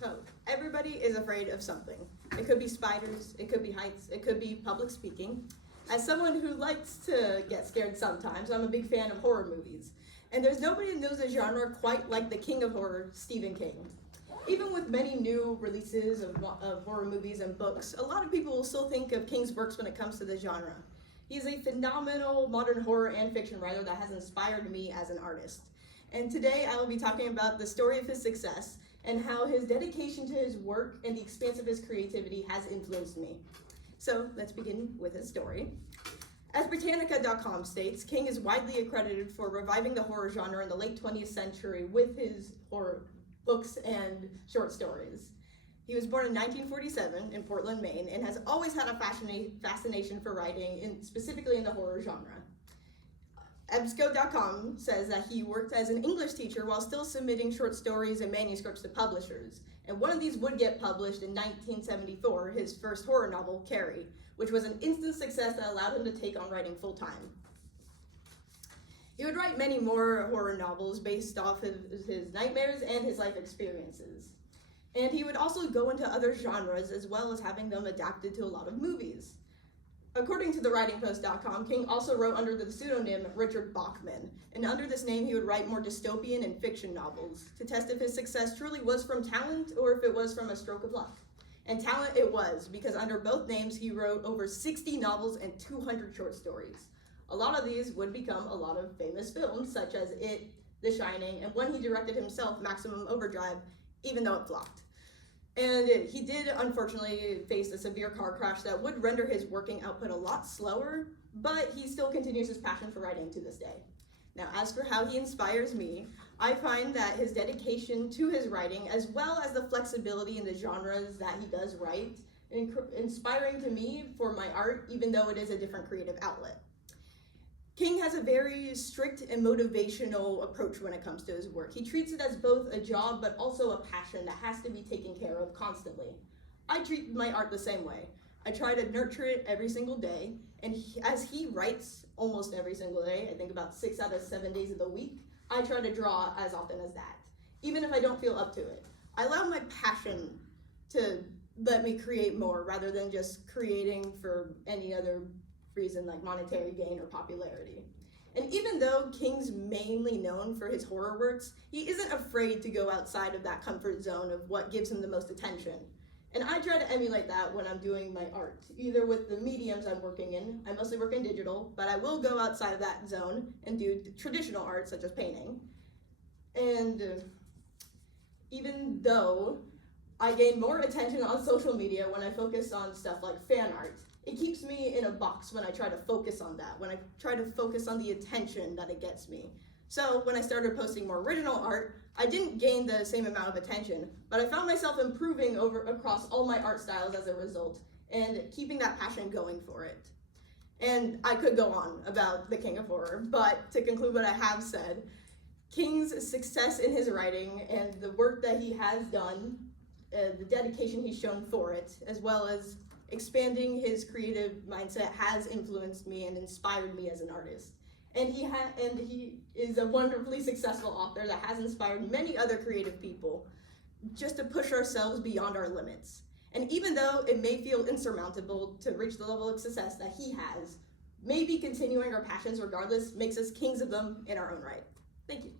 So everybody is afraid of something. It could be spiders, it could be heights, it could be public speaking. As someone who likes to get scared sometimes, I'm a big fan of horror movies. And there's nobody who knows the genre quite like the king of horror, Stephen King. Even with many new releases of horror movies and books, a lot of people will still think of King's works when it comes to the genre. He's a phenomenal modern horror and fiction writer that has inspired me as an artist. And today I will be talking about the story of his success and how his dedication to his work and the expanse of his creativity has influenced me. So let's begin with his story. As Britannica.com states, King is widely accredited for reviving the horror genre in the late 20th century with his horror books and short stories. He was born in 1947 in Portland, Maine, and has always had a fascination for writing, specifically in the horror genre. EBSCO.com says that he worked as an English teacher while still submitting short stories and manuscripts to publishers. And one of these would get published in 1974, his first horror novel, Carrie, which was an instant success that allowed him to take on writing full-time. He would write many more horror novels based off of his nightmares and his life experiences. And he would also go into other genres as well as having them adapted to a lot of movies. According to TheWritingPost.com, King also wrote under the pseudonym Richard Bachman, and under this name he would write more dystopian and fiction novels to test if his success truly was from talent or if it was from a stroke of luck. And talent it was, because under both names he wrote over 60 novels and 200 short stories. A lot of these would become a lot of famous films, such as It, The Shining, and one he directed himself, Maximum Overdrive, even though it flopped. And he did, unfortunately, face a severe car crash that would render his working output a lot slower, but he still continues his passion for writing to this day. Now, as for how he inspires me, I find that his dedication to his writing, as well as the flexibility in the genres that he does write, inspiring to me for my art, even though it is a different creative outlet. King has a very strict and motivational approach when it comes to his work. He treats it as both a job, but also a passion that has to be taken care of constantly. I treat my art the same way. I try to nurture it every single day, and as he writes almost every single day, I think about 6 out of 7 days of the week, I try to draw as often as that, even if I don't feel up to it. I allow my passion to let me create more rather than just creating for any other reason like monetary gain or popularity. And even though King's mainly known for his horror works, he isn't afraid to go outside of that comfort zone of what gives him the most attention. And I try to emulate that when I'm doing my art, either with the mediums I'm working in. I mostly work in digital, but I will go outside of that zone and do traditional art such as painting. And even though I gain more attention on social media when I focus on stuff like fan art, it keeps me in a box when I try to focus on that, when I try to focus on the attention that it gets me. So when I started posting more original art, I didn't gain the same amount of attention, but I found myself improving across all my art styles as a result, and keeping that passion going for it. And I could go on about the King of Horror, but to conclude what I have said, King's success in his writing and the work that he has done, the dedication he's shown for it, as well as expanding his creative mindset has influenced me and inspired me as an artist. And he is a wonderfully successful author that has inspired many other creative people just to push ourselves beyond our limits. And even though it may feel insurmountable to reach the level of success that he has, maybe continuing our passions regardless makes us kings of them in our own right. Thank you.